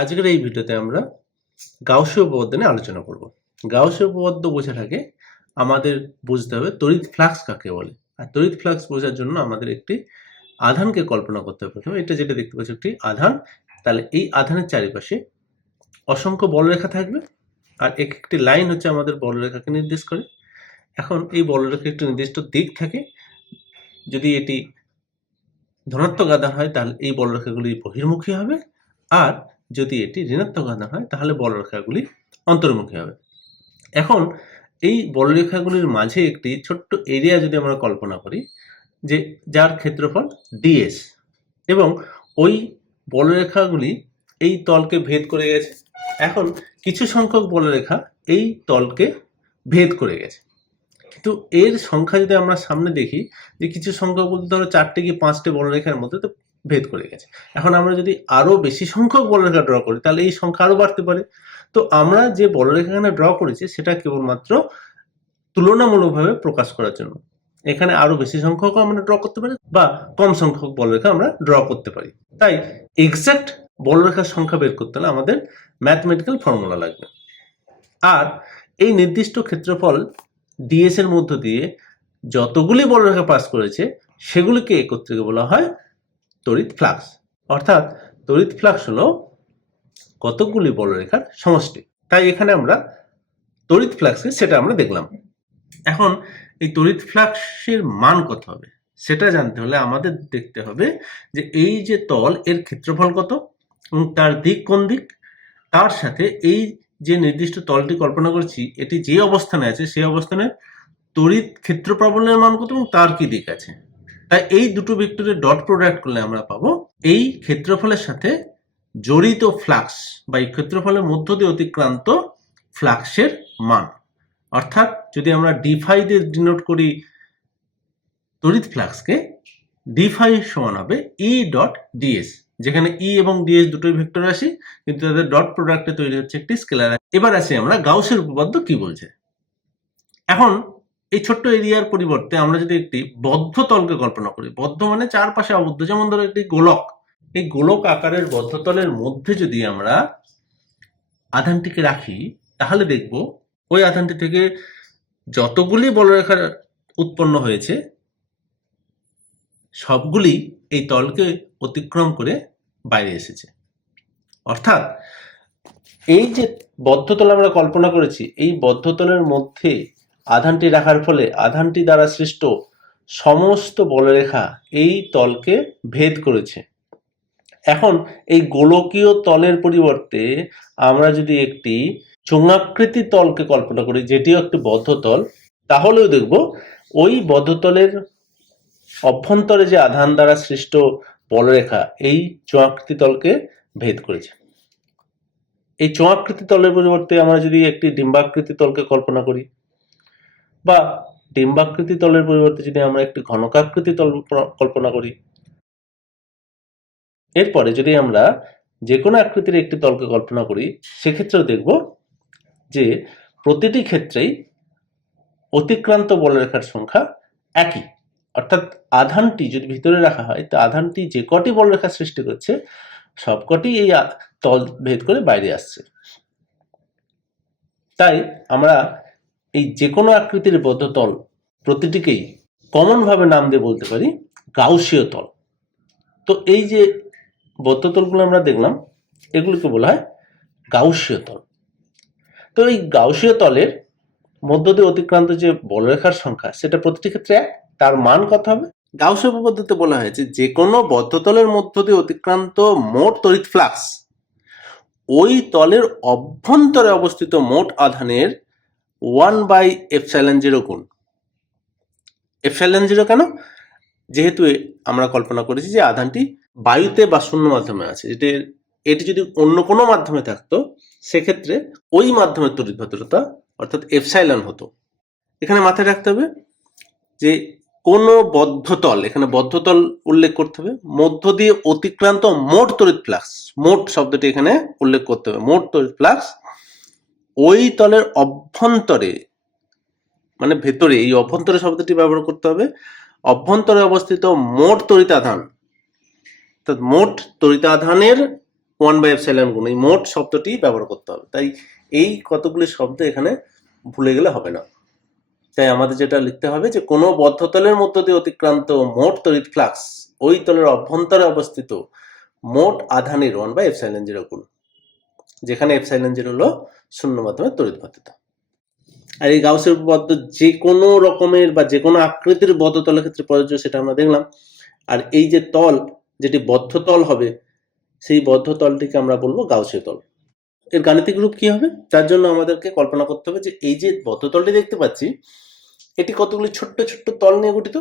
আজকের এই ভিডিওতে আমরা গাউসীয় উপপাদ্য নিয়ে আলোচনা করব। গাউসীয় উপপাদ্য বোঝার আগে আমাদের বুঝতে হবে তড়িৎ ফ্লাক্স কাকে বলে। আর তড়িৎ ফ্লাক্স বোঝার জন্য আমাদের একটি আধানকে কল্পনা করতে হবে। প্রথমে এটা যেটা দেখতে পাচ্ছি একটি আধান, তাহলে এই আধানের চারিপাশে অসংখ্য বলরেখা থাকবে, আর এক একটি লাইন হচ্ছে আমাদের বলরেখাকে নির্দেশ করে। এখন এই বলরেখার একটি নির্দিষ্ট দিক থাকে, যদি এটি ধনাত্মক আধান হয় তাহলে এই বলরেখাগুলি বহির্মুখী হবে, আর যদি এটি ঋণাত্মক আধান হয় তাহলে বলরেখাগুলি অন্তর্মুখী হবে। এখন এই বলরেখাগুলির মাঝে একটি ছোট্ট এরিয়া যদি আমরা কল্পনা করি, যে যার ক্ষেত্রফল ডিএস, এবং ওই বলরেখাগুলি এই তলকে ভেদ করে গেছে। এখন কিছু সংখ্যক বলরেখা এই তলকে ভেদ করে গেছে, কিন্তু এর সংখ্যা যদি আমরা সামনে দেখি যে কিছু সংখ্যক বলতে ধরো 4টে কি 5টে বলরেখার মধ্যে তো ভেদ করে গেছে। এখন আমরা যদি আরো বেশি সংখ্যক বলরেখা ড্র করি তাহলে এই সংখ্যা আরো বাড়তে পারে। তো আমরা যে বলরেখা এখানে ড্র করেছি সেটা কেবলমাত্র তুলনামূলকভাবে প্রকাশ করার জন্য। এখানে আরো বেশি সংখ্যক আমরা ড্র করতে পারি বা কম সংখ্যক বলরেখা আমরা ড্র করতে পারি। তাই এক্সাক্ট বলরেখার সংখ্যা বের করতে হলে আমাদের ম্যাথমেটিক্যাল ফর্মুলা লাগবে। আর এই নির্দিষ্ট ক্ষেত্রফল ডিএস এর মধ্য দিয়ে যতগুলি বলরেখা পাস করেছে সেগুলিকে একত্রিত বলা হয় তড়িৎ ফ্লাক্স। অর্থাৎ তড়িৎ ফ্লাক্স হলো কতগুলি বলরেখার সমষ্টি। তাই এখানে আমরা তড়িৎ ফ্লাক্সকে সেটা আমরা দেখলাম। এখন এই তড়িৎ ফ্লাক্সের মান কত হবে সেটা জানতে হলে আমাদের দেখতে হবে যে এই যে তল এর ক্ষেত্রফল কত এবং তার দিক কোন দিক, তার সাথে এই যে নির্দিষ্ট তলটি কল্পনা করছি এটি যে অবস্থানে আছে সেই অবস্থানে তড়িৎ ক্ষেত্রপ্রবলের মান কত এবং তার কি দিক আছে। তাই এই দুটো ভেক্টরের ডট প্রোডাক্ট করলে আমরা পাবো এই ক্ষেত্রফলের সাথে জড়িত ফ্লাক্স বা এই ক্ষেত্রফলের মধ্য দিয়ে অতিক্রান্ত ফ্লাক্সের মান। অর্থাৎ যদি আমরা ডিফাই দিয়ে ডিনোট করি তড়িৎ ফ্লাক্সকে, ডিফাই সমান হবে ই ডট ডিএস, যেখানে ই এবং ডিএস দুটোই ভেক্টর রাশি, কিন্তু তাদের ডট প্রোডাক্টে তৈরি হচ্ছে একটি স্কেলার। এবার আসি আমরা গাউসের উপপাদ্য কি বলছে। এখন এই ছোট্ট এরিয়ার পরিবর্তে আমরা যদি একটি বদ্ধ তলকে কল্পনা করি, বদ্ধ মানে চারপাশে আবদ্ধ, যেমন ধরো একটি গোলক, এই গোলক আকারের বদ্ধ তলের মধ্যে যদি আমরা আধানটিকে রাখি তাহলে দেখব ওই আধানটি থেকে যতগুলি বলরেখা উৎপন্ন হয়েছে সবগুলি এই তলকে অতিক্রম করে বাইরে এসেছে। অর্থাৎ এই যে বদ্ধতল আমরা কল্পনা করেছি, এই বদ্ধতলের মধ্যে আধানটি রাখার ফলে আধানটি দ্বারা সৃষ্ট সমস্ত বলরেখা এই তলকে ভেদ করেছে। এখন এই গোলকীয় তলের পরিবর্তে আমরা যদি একটি চোঙাকৃতি তলকে কল্পনা করি, যেটিও একটি বদ্ধতল, তাহলেও দেখব ওই বদ্ধতলের অভ্যন্তরে যে আধান দ্বারা সৃষ্ট বলরেখা এই চোঙাকৃতি তলকে ভেদ করেছে। এই চোঙাকৃতি তলের পরিবর্তে আমরা যদি একটি ডিম্বাকৃতি তলকে কল্পনা করি, বা ডিম্বাকৃতি তলের পরিবর্তে যদি আমরা একটি ঘনকাকৃতি তল কল্পনা করি, এরপরে যদি আমরা যে কোনো আকৃতির একটি তলকে কল্পনা করি, সেক্ষেত্রেও দেখব যে প্রতিটি ক্ষেত্রেই অতিক্রান্ত বলরেখার সংখ্যা একই। অর্থাৎ আধানটি যদি ভিতরে রাখা হয় তো আধানটি যে কটি বলরেখা সৃষ্টি করছে সবকটি এই তল ভেদ করে বাইরে আসছে। তাই আমরা এই যে কোনো আকৃতির বদ্ধ তল প্রতিটিকেই কমন ভাবে নাম দিয়ে বলতে পারি গাউসীয় তল। তো এই যে বদ্ধ তলগুলো আমরা দেখলাম এগুলোকে বলা হয় গাউসীয় তল। তো এই গাউসীয় তলের মধ্য দিয়ে অতিক্রান্ত যে বলরেখার সংখ্যা সেটা প্রতিটি ক্ষেত্রে এক, তার মান কত হবে? গাউসীয় উপপাদ্যতে বলা হয়েছে যে কোনো বদ্ধতলের মধ্য দিয়ে অতিক্রান্ত মোট তড়িৎ ফ্লাক্স ওই তলের অভ্যন্তরে অবস্থিত মোট আধানের 1/ε0 গুণ। ε0 কেন? যেহেতু আমরা কল্পনা করেছি যে আধানটি বায়ুতে বা শূন্য মাধ্যমে আছে, এটি যদি অন্য কোনো মাধ্যমে থাকতো সেক্ষেত্রে ওই মাধ্যমের তড়িৎ ভদ্রতা অর্থাৎ এপসাইলন হতো। এখানে মাথায় রাখতে হবে যে কোনো বদ্ধতল, এখানে বদ্ধতল উল্লেখ করতে হবে, মধ্য দিয়ে অতিক্রান্ত মোট তড়িৎ ফ্লাক্স, মোট শব্দটি এখানে উল্লেখ করতে হবে, মোট তড়িৎ ফ্লাক্স ওই তলের অভ্যন্তরে, মানে ভেতরে, এই অভ্যন্তরে শব্দটি ব্যবহার করতে হবে, অভ্যন্তরে অবস্থিত মোট তড়িতাধান, অর্থাৎ মোট তড়িতাধানের 1/ε গুণ, এই মোট শব্দটি ব্যবহার করতে হবে। তাই এই কতগুলি শব্দ এখানে ভুলে গেলে হবে না। তাই আমাদের যেটা লিখতে হবে যে কোনো বদ্ধ তলের মধ্য দিয়ে অতিক্রান্ত মোট তড়িৎ ফ্লাক্স ওই তলের অভ্যন্তরে অবস্থিত মোট আধানের 1/ε0 গুণ, যেখানে ε0 হলো শূন্য মাধ্যমের তড়িৎ বদ্ধতা। আর এই গাউসের উপপাদ্য যে কোনো রকমের বা যে কোনো আকৃতির বদ্ধ তলের ক্ষেত্রে প্রযোজ্য, সেটা আমরা দেখলাম। আর এই যে তল, যেটি বদ্ধ তল হবে, সেই বদ্ধ তলটিকে আমরা বলবো গাউসীয় তল। এর গাণিতিক রূপ কি হবে? তার জন্য আমাদেরকে কল্পনা করতে হবে যে এই যে বদ্ধ তলটি দেখতে পাচ্ছি, এটি কতগুলি ছোট্ট ছোট্ট তল নিয়ে গঠিত,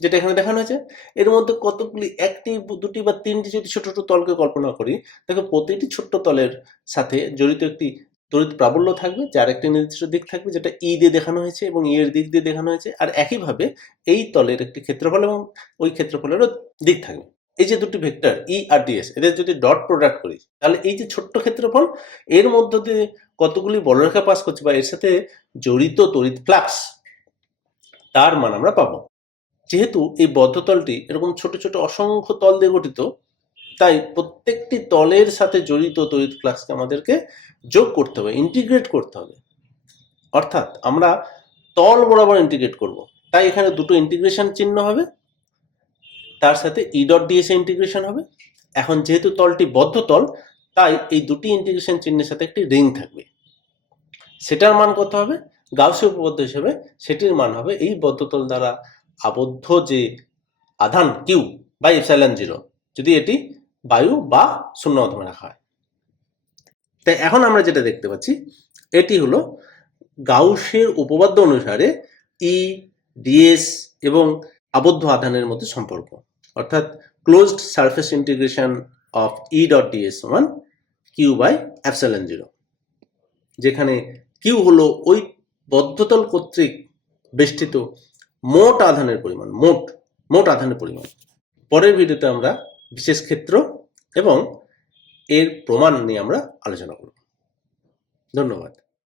যেটা এখানে দেখানো হয়েছে। এর মধ্যে কতগুলি, একটি, দুটি বা তিনটি যদি ছোট ছোট তলকে কল্পনা করি, দেখো প্রতিটি ছোট্ট তলের সাথে জড়িত একটি তড়িৎ প্রাবল্য থাকবে, যার একটি নির্দিষ্ট দিক থাকবে, যেটা ই দিয়ে দেখানো হয়েছে এবং ই এর দিক দিয়ে দেখানো হয়েছে। আর একইভাবে এই তলের একটি ক্ষেত্রফল এবং ওই ক্ষেত্রফলেরও দিক থাকবে। এই যে দুটি ভেক্টর ই আর ডিএস, এদের যদি ডট প্রোডাক্ট করি, তাহলে এই যে ছোট্ট ক্ষেত্রফল, এর মধ্য দিয়ে কতগুলি বলরেখা পাস করছে বা এর সাথে জড়িত তড়িৎ ফ্লাক্স, তার মান আমরা পাবো। যেহেতু এই বদ্ধতলটি এরকম ছোট ছোট অসংখ্য তল দিয়ে গঠিত, তাই প্রত্যেকটি তলের সাথে জড়িত তড়িৎ ফ্লাক্সকে আমাদেরকে যোগ করতে হবে, ইন্টিগ্রেট করতে হবে। অর্থাৎ আমরা তল বরাবর ইন্টিগ্রেট করব। তাই এখানে দুটো ইন্টিগ্রেশন চিহ্ন হবে, তার সাথে ই ডট ডিএস এ ইন্টিগ্রেশন হবে। এখন যেহেতু তলটি বদ্ধ তল, তাই এই দুটি ইন্টিগ্রেশন চিহ্নের সাথে একটি রিং থাকবে। সেটার মান কত হবে? গাউসীয় উপপাদ্য হিসেবে সেটির মান হবে এই বদ্ধতল দ্বারা আবদ্ধ যে আধান কিউ বাই ε0, যদি এটি বায়ু বা শূন্য মাধ্যমে রাখা হয়। তাই এখন আমরা যেটা দেখতে পাচ্ছি, এটি হলো গাউসের উপপাদ্য অনুসারে ই, ডিএস এবং আবদ্ধ আধানের মধ্যে সম্পর্ক। অর্থাৎ closed surface integration of E dot DS সমান কিউ বাই ε0, যেখানে কিউ হলো ওই বদ্ধতল কর্তৃক বেষ্টিত মোট আধানের পরিমাণ, মোট আধানের পরিমাণ। পরের ভিডিওতে আমরা বিশেষ ক্ষেত্র এবং এর প্রমাণ নিয়ে আমরা আলোচনা করব। ধন্যবাদ।